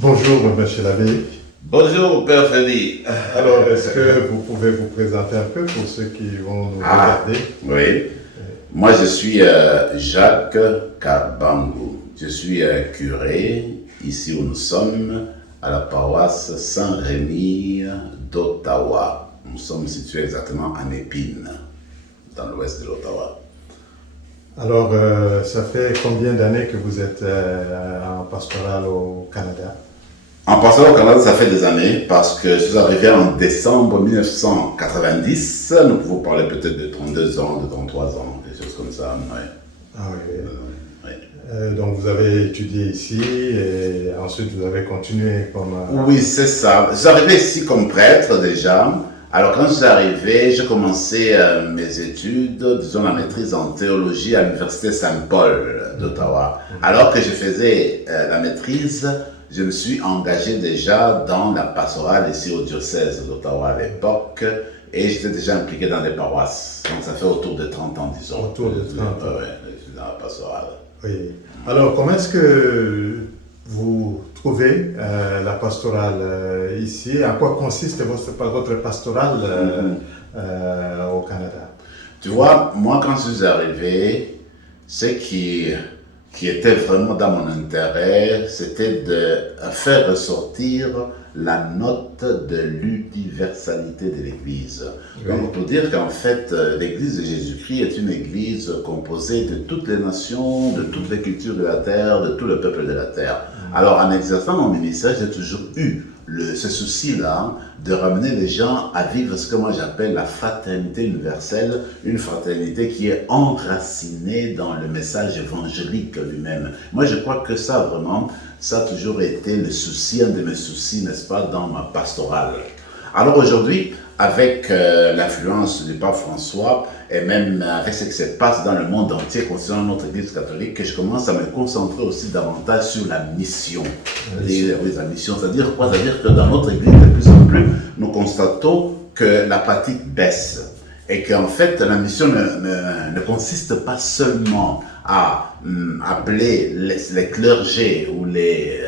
Bonjour, Monsieur l'abbé. Bonjour, Père Freddy. Alors, est-ce que vous pouvez vous présenter un peu pour ceux qui vont nous regarder? Oui. Moi, je suis Jacques Kabangou. Je suis curé, ici où nous sommes, à la paroisse Saint-Rémy d'Ottawa. Nous sommes situés exactement en Épine, dans l'ouest de l'Ottawa. Alors, ça fait combien d'années que vous êtes en pastoral au Canada? En passant au Canada, ça fait des années, parce que je suis arrivé en décembre 1990. Nous pouvons parler peut-être de 32 ans, de 33 ans, des choses comme ça. Ouais. Ah oui. Oui. Donc, vous avez étudié ici et ensuite vous avez continué comme... Oui, c'est ça. Je suis arrivé ici comme prêtre déjà. Alors, quand je suis arrivé, j'ai commencé mes études, disons la maîtrise en théologie à l'Université Saint-Paul d'Ottawa. Alors que je faisais la maîtrise, je me suis engagé déjà dans la pastorale ici au diocèse d'Ottawa à l'époque et j'étais déjà impliqué dans les paroisses. Donc ça fait autour de 30 ans, disons. Autour de 30 ans. Oui, je suis dans la pastorale. Oui. Alors, comment est-ce que vous trouvez la pastorale ici? En quoi consiste votre pastorale au Canada? Tu vois, moi quand je suis arrivé, ce qui était vraiment dans mon intérêt, c'était de faire ressortir la note de l'universalité de l'Église. Oui. Donc, pour dire qu'en fait, l'Église de Jésus-Christ est une Église composée de toutes les nations, de toutes les cultures de la terre, de tout le peuple de la terre. Alors, en exerçant mon ministère, j'ai toujours eu ce souci-là de ramener les gens à vivre ce que moi j'appelle la fraternité universelle, une fraternité qui est enracinée dans le message évangélique lui-même. Moi je crois que ça vraiment, ça a toujours été le souci, un de mes soucis, n'est-ce pas, dans ma pastorale. Alors aujourd'hui, avec l'influence du pape François et même avec ce qui se passe dans le monde entier concernant notre Église catholique, que je commence à me concentrer aussi davantage sur la mission. Oui, la mission, c'est-à-dire quoi? C'est-à-dire que dans notre Église, de plus en plus, nous constatons que la pratique baisse et qu'en fait, la mission ne consiste pas seulement à appeler les clergés ou les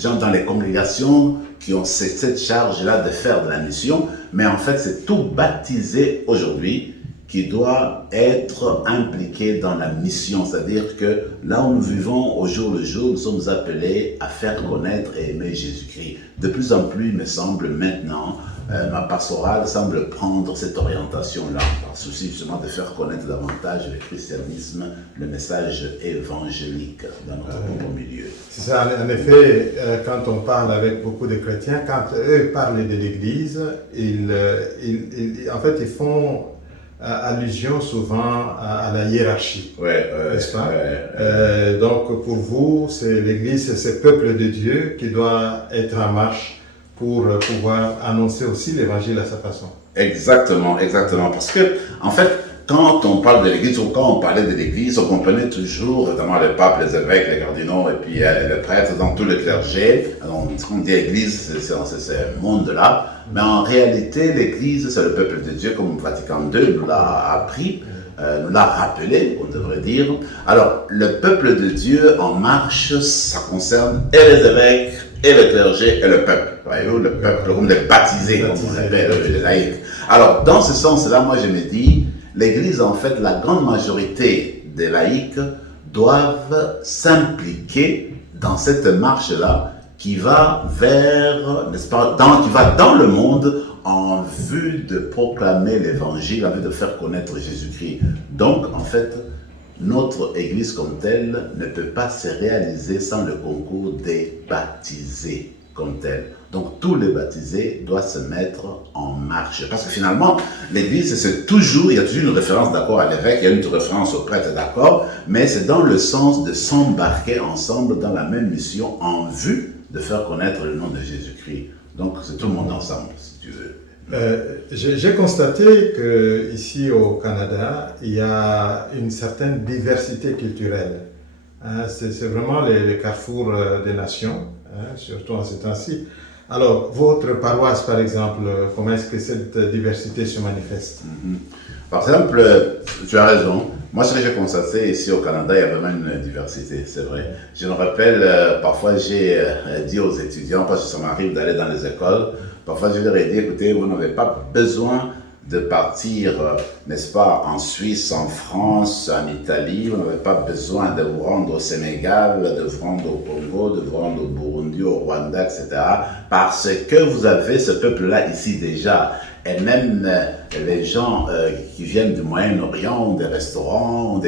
gens dans les congrégations qui ont cette charge-là de faire de la mission, mais en fait, c'est tout baptisé aujourd'hui qui doit être impliqué dans la mission. C'est-à-dire que là où nous vivons au jour le jour, nous sommes appelés à faire connaître et aimer Jésus-Christ. De plus en plus, il me semble maintenant, ma pastorale semble prendre cette orientation-là, par souci justement de faire connaître davantage le christianisme, le message évangélique dans notre propre milieu. C'est ça, en effet, quand on parle avec beaucoup de chrétiens, quand eux parlent de l'Église, en fait, ils font allusion souvent à la hiérarchie, n'est-ce pas? Donc pour vous, c'est l'Église, c'est ce peuple de Dieu qui doit être en marche pour pouvoir annoncer aussi l'Évangile à sa façon. Exactement, parce que en fait, quand on parle de l'Église ou quand on parlait de l'Église, on comprenait toujours, notamment le pape, les évêques, les cardinaux et puis les prêtres, dans tout le clergé. Alors, ce qu'on dit Église, c'est ce monde-là. Mais en réalité, l'Église, c'est le peuple de Dieu, comme Vatican II nous l'a appris, nous l'a rappelé, on devrait dire. Alors, le peuple de Dieu en marche, ça concerne et les évêques, et le clergé, et le peuple. Voyez-vous, le peuple, comme les baptisés, comme on appelle les laïcs. Alors, dans ce sens-là, moi, je me dis, l'Église, en fait, la grande majorité des laïcs doivent s'impliquer dans cette marche-là qui va vers, n'est-ce pas, qui va dans le monde en vue de proclamer l'Évangile, en vue de faire connaître Jésus-Christ. Donc, en fait, notre Église comme telle ne peut pas se réaliser sans le concours des baptisés comme tels. Donc tous les baptisés doivent se mettre en marche. Parce que finalement, l'Église, il y a toujours une référence d'accord à l'évêque, il y a une référence au prêtre d'accord, mais c'est dans le sens de s'embarquer ensemble dans la même mission en vue de faire connaître le nom de Jésus-Christ. Donc c'est tout le monde ensemble, si tu veux. J'ai constaté qu'ici au Canada, il y a une certaine diversité culturelle. C'est vraiment le carrefour des nations, surtout en ces temps-ci. Alors, votre paroisse, par exemple, comment est-ce que cette diversité se manifeste? Par exemple, tu as raison. Moi, ce que j'ai constaté ici au Canada, il y a vraiment une diversité, c'est vrai. Je me rappelle, parfois j'ai dit aux étudiants, parce que ça m'arrive d'aller dans les écoles, parfois je leur ai dit, écoutez, vous n'avez pas besoin de partir, n'est-ce pas, en Suisse, en France, en Italie. Vous n'avez pas besoin de vous rendre au Sénégal, de vous rendre au Congo, de vous rendre au Burundi, au Rwanda, etc. Parce que vous avez ce peuple-là ici déjà. Et même les gens qui viennent du Moyen-Orient, ont des restaurants,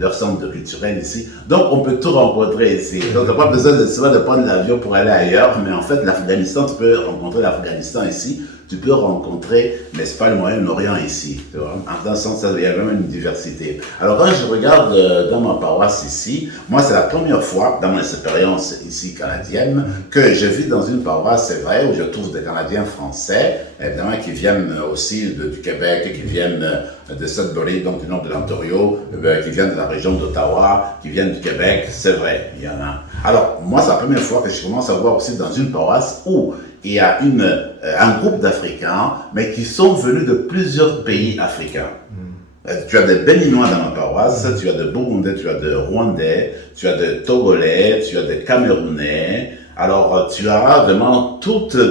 leur centre culturel ici. Donc, on peut tout rencontrer ici. Donc, on n'a pas besoin de prendre l'avion pour aller ailleurs. Mais en fait, l'Afghanistan, tu peux rencontrer l'Afghanistan ici. Tu peux rencontrer, n'est-ce pas, le Moyen-Orient ici. Tu vois? En ce sens, il y a vraiment une diversité. Alors, quand je regarde dans ma paroisse ici, moi, c'est la première fois dans mon expérience ici canadienne que je vis dans une paroisse, c'est vrai, où je trouve des Canadiens français, évidemment, qui viennent aussi du Québec, qui viennent de Sudbury, donc du nord de l'Ontario, qui viennent de la région d'Ottawa, qui viennent du Québec, c'est vrai, il y en a. Alors, moi, c'est la première fois que je commence à voir aussi dans une paroisse où il y a un groupe d'Africains, mais qui sont venus de plusieurs pays africains. Tu as des Béninois dans ma paroisse, tu as des Burundais, tu as des Rwandais, tu as des Togolais, tu as des Camerounais. Alors, tu as vraiment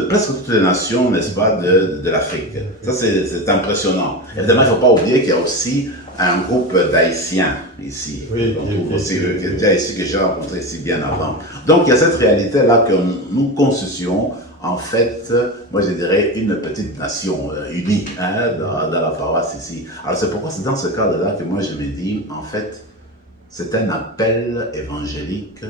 presque toutes les nations, n'est-ce pas, de l'Afrique. Ça, c'est impressionnant. Évidemment, il ne faut pas oublier qu'il y a aussi un groupe d'Haïtiens ici. Oui, donc, aussi, déjà ici, que j'ai rencontré ici bien avant. Donc, il y a cette réalité-là que nous constituons, en fait, moi je dirais une petite nation unie dans la paroisse ici. Alors c'est pourquoi c'est dans ce cadre-là que moi je me dis, en fait, c'est un appel évangélique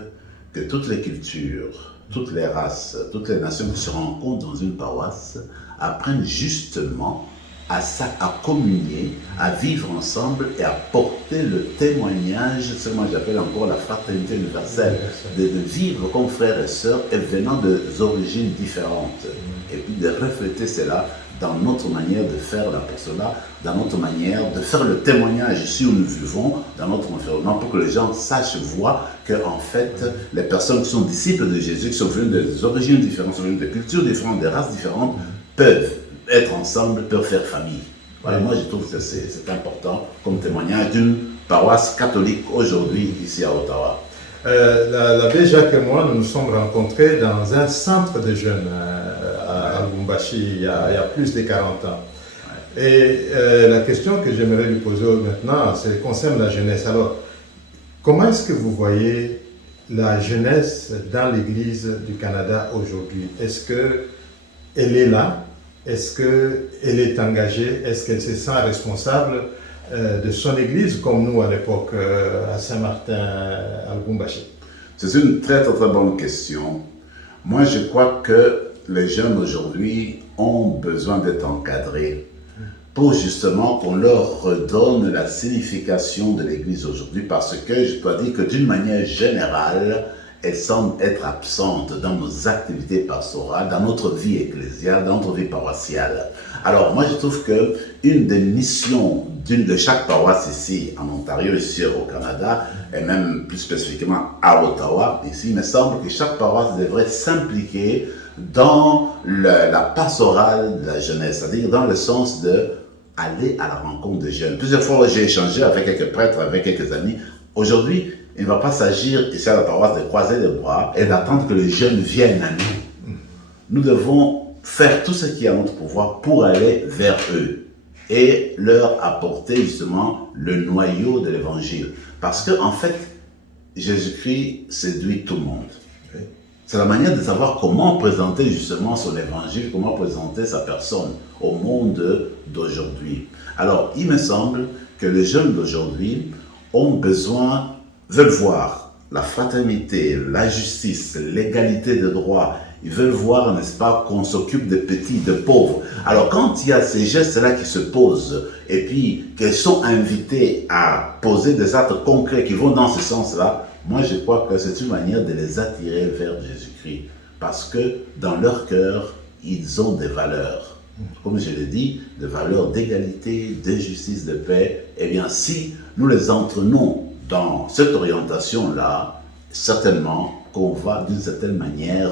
que toutes les cultures, toutes les races, toutes les nations qui se rencontrent dans une paroisse apprennent justement à communier, à vivre ensemble et à porter le témoignage, ce que moi j'appelle encore la fraternité universelle, de vivre comme frères et sœurs et venant d'origines différentes. Et puis de refléter cela dans notre manière de faire l'apostolat, dans notre manière de faire le témoignage ici où nous vivons, dans notre environnement, pour que les gens sachent, voient que en fait, les personnes qui sont disciples de Jésus, qui sont venues des origines différentes, sont venues de cultures différentes, des races différentes, peuvent être ensemble, peuvent faire famille. Voilà, moi je trouve que c'est important comme témoignage d'une paroisse catholique aujourd'hui ici à Ottawa. L'abbé Jacques et moi, nous nous sommes rencontrés dans un centre de jeunes à Lubumbashi il y a plus de 40 ans. Et la question que j'aimerais lui poser maintenant, concerne la jeunesse. Alors, comment est-ce que vous voyez la jeunesse dans l'Église du Canada aujourd'hui? Est-ce qu'elle est là? Est-ce qu'elle est engagée? Est-ce qu'elle se sent responsable de son église, comme nous à l'époque à Saint-Martin, à Lubumbashi? C'est une très très bonne question. Moi je crois que les jeunes aujourd'hui ont besoin d'être encadrés pour justement qu'on leur redonne la signification de l'église aujourd'hui, parce que je dois dire que d'une manière générale, elle semble être absente dans nos activités pastorales, dans notre vie ecclésiale, dans notre vie paroissiale. Alors moi je trouve que une des missions de chaque paroisse ici en Ontario, ici au Canada, et même plus spécifiquement à Ottawa, ici, il me semble que chaque paroisse devrait s'impliquer dans la pastorale de la jeunesse, c'est-à-dire dans le sens de aller à la rencontre des jeunes. Plusieurs fois j'ai échangé avec quelques prêtres, avec quelques amis. Aujourd'hui, il ne va pas s'agir ici à la paroisse de croiser les bras et d'attendre que les jeunes viennent à nous. Nous devons faire tout ce qui est à notre pouvoir pour aller vers eux et leur apporter justement le noyau de l'évangile. Parce que en fait, Jésus-Christ séduit tout le monde. C'est la manière de savoir comment présenter justement son évangile, comment présenter sa personne au monde d'aujourd'hui. Alors, il me semble que les jeunes d'aujourd'hui veulent voir la fraternité, la justice, l'égalité de droits. Ils veulent voir, n'est-ce pas, qu'on s'occupe des petits, des pauvres. Alors quand il y a ces gestes-là qui se posent, et puis qu'ils sont invités à poser des actes concrets qui vont dans ce sens-là, moi je crois que c'est une manière de les attirer vers Jésus-Christ. Parce que dans leur cœur, ils ont des valeurs. Comme je l'ai dit, des valeurs d'égalité, de justice, de paix. Eh bien, si nous les entraînons dans cette orientation-là, certainement qu'on va d'une certaine manière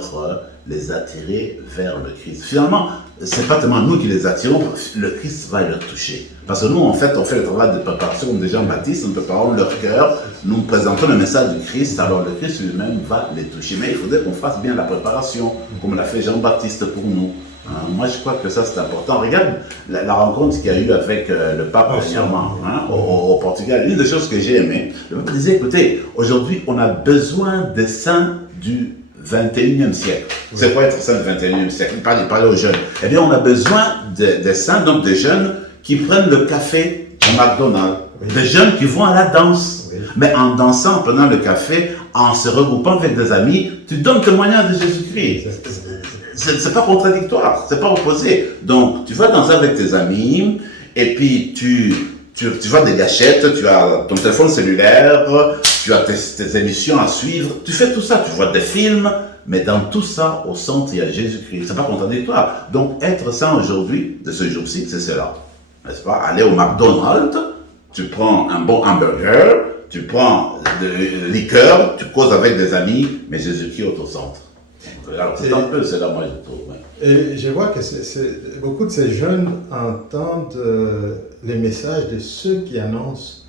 les attirer vers le Christ. Finalement, ce n'est pas tellement nous qui les attirons, le Christ va leur toucher. Parce que nous, en fait, on fait le travail de préparation de Jean-Baptiste, nous préparons leur cœur, nous présentons le message du Christ, alors le Christ lui-même va les toucher. Mais il faudrait qu'on fasse bien la préparation, comme l'a fait Jean-Baptiste pour nous. Moi, je crois que ça, c'est important. Regarde la rencontre qu'il y a eu avec le pape dernièrement au Portugal. Une des choses que j'ai aimé, le pape disait, écoutez, aujourd'hui, on a besoin des saints du 21e siècle. Oui. C'est quoi être saint du 21e siècle? Il parlait aux jeunes. Eh bien, on a besoin des saints, donc des jeunes qui prennent le café au McDonald's. Oui. Des jeunes qui vont à la danse. Oui. Mais en dansant, en prenant le café, en se regroupant avec des amis, tu donnes témoignage de Jésus-Christ. C'est pas contradictoire, c'est pas opposé. Donc, tu vas danser avec tes amis, et puis tu vois des gâchettes, tu as ton téléphone cellulaire, tu as tes émissions à suivre, tu fais tout ça, tu vois des films, mais dans tout ça, au centre, il y a Jésus-Christ. C'est pas contradictoire. Donc, être saint aujourd'hui, de ce jour-ci, c'est cela. N'est-ce pas? Aller au McDonald's, tu prends un bon hamburger, tu prends de liqueur, tu causes avec des amis, mais Jésus-Christ est au centre. Alors, c'est un peu cela, moi, je trouve. Ouais. Et je vois que beaucoup de ces jeunes entendent les messages de ceux qui annoncent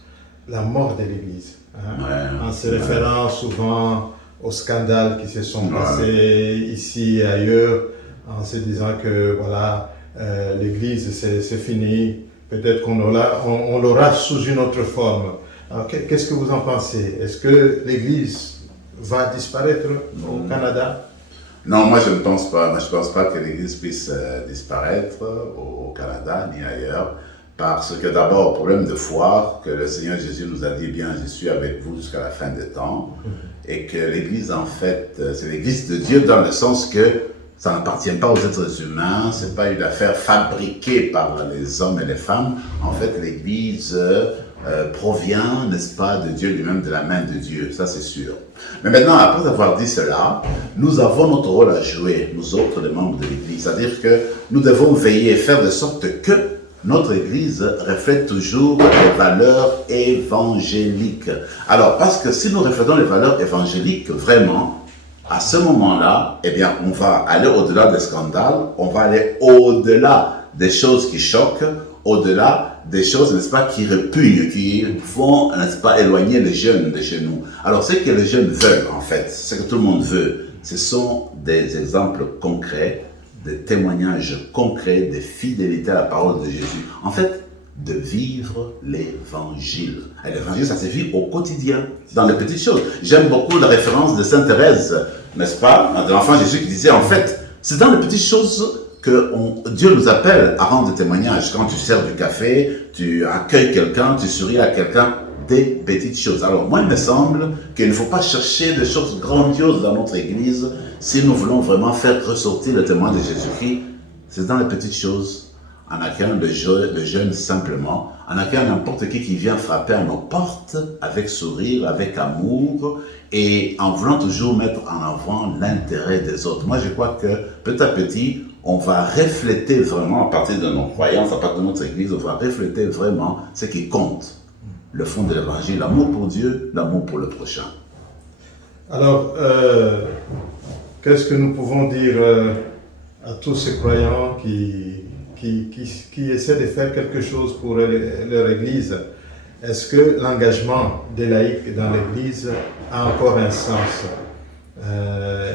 la mort de l'Église. Hein, en se référant souvent aux scandales qui se sont passés ici et ailleurs, en se disant que voilà, l'Église c'est fini, peut-être qu'on l'aura sous une autre forme. Alors, qu'est-ce que vous en pensez? Est-ce que l'Église va disparaître au Canada? Non, moi je ne pense pas. Moi, je ne pense pas que l'Église puisse disparaître au Canada ni ailleurs. Parce que d'abord, problème de foi, que le Seigneur Jésus nous a dit, bien, je suis avec vous jusqu'à la fin des temps. Et que l'Église, en fait, c'est l'Église de Dieu dans le sens que ça n'appartient pas aux êtres humains, c'est pas une affaire fabriquée par les hommes et les femmes. En fait, l'Église provient, n'est-ce pas, de Dieu lui-même, de la main de Dieu, ça c'est sûr. Mais maintenant, après avoir dit cela, nous avons notre rôle à jouer, nous autres, les membres de l'Église. C'est-à-dire que nous devons veiller et faire de sorte que notre Église reflète toujours les valeurs évangéliques. Alors, parce que si nous reflétons les valeurs évangéliques, vraiment, à ce moment-là, eh bien, on va aller au-delà des scandales, on va aller au-delà des choses qui choquent, au-delà des choses, n'est-ce pas, qui repugnent, qui vont, n'est-ce pas, éloigner les jeunes de chez nous. Alors, ce que les jeunes veulent, en fait, ce que tout le monde veut, ce sont des exemples concrets, des témoignages concrets, de fidélité à la parole de Jésus. En fait, de vivre l'évangile. Et l'évangile, ça se vit au quotidien, dans les petites choses. J'aime beaucoup la référence de Sainte Thérèse, n'est-ce pas, de l'enfant Jésus qui disait, en fait, c'est dans les petites choses que Dieu nous appelle à rendre des témoignages. Quand tu sers du café, tu accueilles quelqu'un, tu souris à quelqu'un, des petites choses. Alors moi, il me semble qu'il ne faut pas chercher des choses grandioses dans notre Église si nous voulons vraiment faire ressortir le témoin de Jésus-Christ. C'est dans les petites choses, en accueillant le jeune simplement, en accueillant n'importe qui vient frapper à nos portes avec sourire, avec amour, et en voulant toujours mettre en avant l'intérêt des autres. Moi, je crois que petit à petit, on va refléter vraiment, à partir de nos croyances, à partir de notre Église, on va refléter vraiment ce qui compte. Le fond de l'Évangile, l'amour pour Dieu, l'amour pour le prochain. Alors, qu'est-ce que nous pouvons dire à tous ces croyants qui essaient de faire quelque chose pour leur Église? Est-ce que l'engagement des laïcs dans l'Église a encore un sens?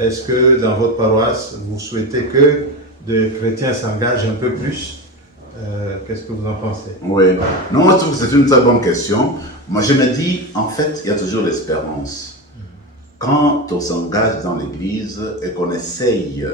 Est-ce que dans votre paroisse, vous souhaitez que des chrétiens s'engagent un peu plus? Qu'est-ce que vous en pensez? Oui, non, moi je trouve que c'est une très bonne question. Moi je me dis, en fait, il y a toujours l'espérance. Quand on s'engage dans l'Église et qu'on essaye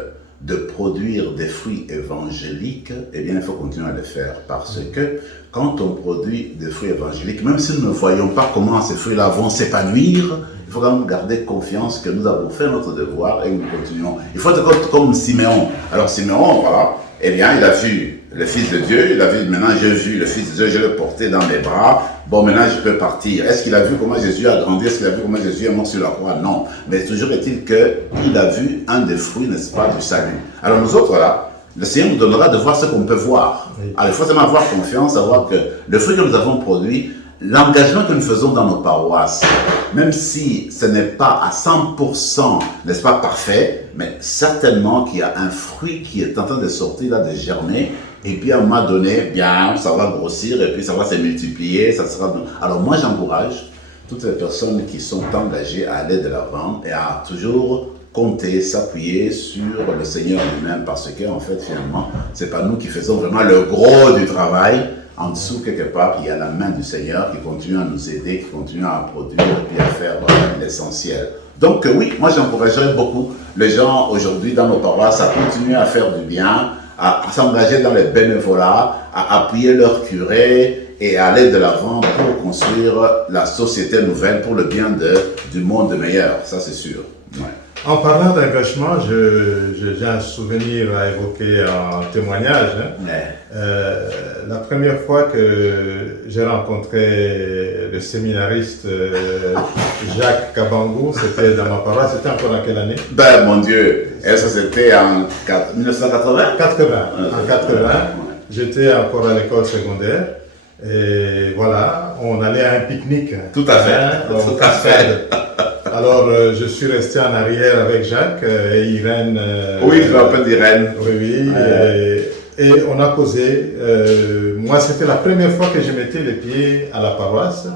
de produire des fruits évangéliques, eh bien, il faut continuer à le faire. Parce que quand on produit des fruits évangéliques, même si nous ne voyons pas comment ces fruits-là vont s'épanouir, il faut quand même garder confiance que nous avons fait notre devoir et nous continuons. Il faut être comme Siméon. Alors Siméon, voilà, eh bien, il a vu le Fils de Dieu, il a vu, maintenant j'ai vu le Fils de Dieu, je l'ai porté dans mes bras, bon maintenant je peux partir. Est-ce qu'il a vu comment Jésus a grandi? Est-ce qu'il a vu comment Jésus est mort sur la croix? Non. Mais toujours est-il qu'il a vu un des fruits, n'est-ce pas, du salut. Alors nous autres là, le Seigneur nous donnera de voir ce qu'on peut voir. Oui. Alors il faut seulement avoir confiance, savoir que le fruit que nous avons produit, l'engagement que nous faisons dans nos paroisses, même si ce n'est pas à 100%, n'est-ce pas, parfait, mais certainement qu'il y a un fruit qui est en train de sortir là, de germer, et puis à un moment donné, bien, ça va grossir, et puis ça va se multiplier, ça sera... Alors moi, j'encourage toutes les personnes qui sont engagées à aller de l'avant et à toujours compter, s'appuyer sur le Seigneur lui-même, parce qu'en fait, finalement, c'est pas nous qui faisons vraiment le gros du travail. En dessous, quelque part, il y a la main du Seigneur qui continue à nous aider, qui continue à produire et puis à faire l'essentiel. Donc oui, moi j'encouragerais beaucoup les gens aujourd'hui dans nos paroisses à continuer à faire du bien, à s'engager dans les bénévolats, à appuyer leurs curés et à aller de l'avant pour construire la société nouvelle pour le bien du monde meilleur, ça c'est sûr. Ouais. En parlant d'engagement, j'ai un souvenir à évoquer en témoignage. Hein. Ouais. La première fois que j'ai rencontré le séminariste Jacques Kabangou, c'était dans ma paroisse, c'était encore en quelle année? Ben mon Dieu, et ça c'était en 1980? 80. En 80, j'étais encore à l'école secondaire. Et voilà, on allait à un pique-nique. Tout à fait. Hein, tout à fait. Alors, je suis resté en arrière avec Jacques et Irène. Oui, je m'appelle Irène. Oui, et on a causé. Moi, c'était la première fois que je mettais les pieds à la paroisse.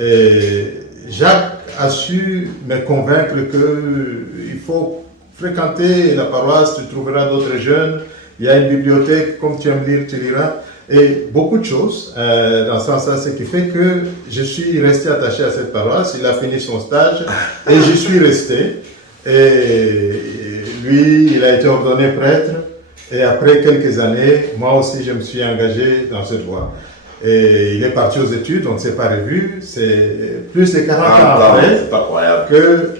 Et Jacques a su me convaincre qu'il faut fréquenter la paroisse, tu trouveras d'autres jeunes. Il y a une bibliothèque, comme tu aimes lire, tu liras. Et beaucoup de choses dans ce sens-là, ce qui fait que je suis resté attaché à cette paroisse. Il a fini son stage et j'y suis resté. Et lui, il a été ordonné prêtre. Et après quelques années, moi aussi, je me suis engagé dans cette voie. Et il est parti aux études, on ne s'est pas revu. C'est plus de 40 ans après que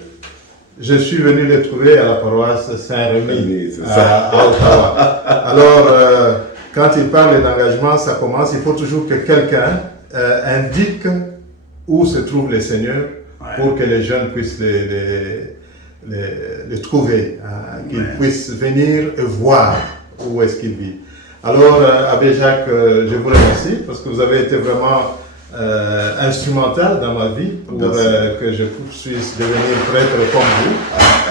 je suis venu le trouver à la paroisse Saint-Rémy à Ottawa. Alors, quand il parle d'engagement, ça commence, il faut toujours que quelqu'un indique où se trouve le Seigneur pour que les jeunes puissent les trouver, hein, qu'ils puissent venir et voir où est-ce qu'il vit. Alors, Abbé Jacques, je vous remercie parce que vous avez été vraiment instrumental dans ma vie pour que je puisse devenir prêtre comme vous.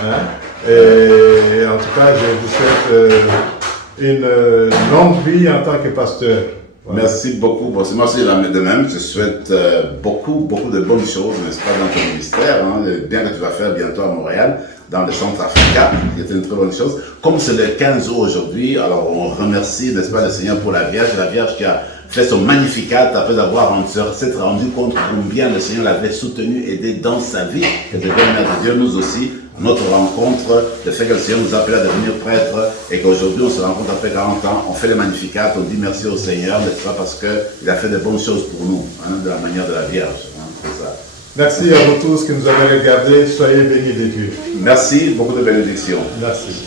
Hein. Et en tout cas, je vous souhaite une longue vie en tant que pasteur. Voilà. Merci beaucoup. Bon, moi aussi, de même, je souhaite beaucoup de bonnes choses, n'est-ce pas, dans ton ministère, hein, le bien que tu vas faire bientôt à Montréal, dans le centre africain, qui est une très bonne chose. Comme c'est le 15 août aujourd'hui, alors on remercie, n'est-ce pas, le Seigneur pour la Vierge qui a fait son magnificat après avoir s'être rendu compte combien le Seigneur l'avait soutenu, aidé dans sa vie. Et de remercier Dieu, nous aussi, notre rencontre, le fait que le Seigneur nous appelle à devenir prêtre et qu'aujourd'hui on se rencontre après 40 ans, on fait le magnificat, on dit merci au Seigneur, n'est-ce pas, parce qu'il a fait de bonnes choses pour nous, hein, de la manière de la Vierge. Hein, c'est ça. Merci à vous tous qui nous avez regardés, soyez bénis de Dieu. Merci, beaucoup de bénédictions. Merci.